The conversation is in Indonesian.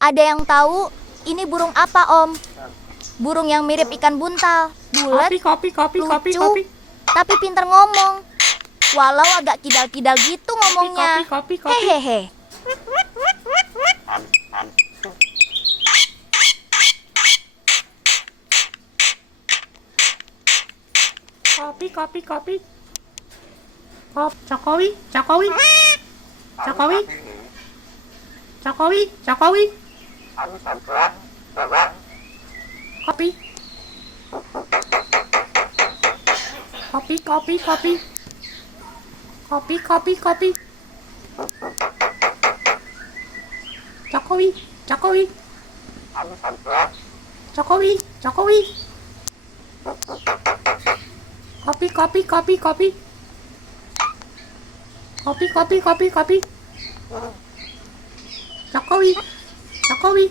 Ada yang tahu ini burung apa, Om? Burung yang mirip ikan buntal, bulat, lucu, tapi pinter ngomong. Walau agak kidal-kidal gitu ngomongnya. Hehehe. Kopi. Jokowi. Kopi. Kopi. Jokowi. Kopi. Jokowi.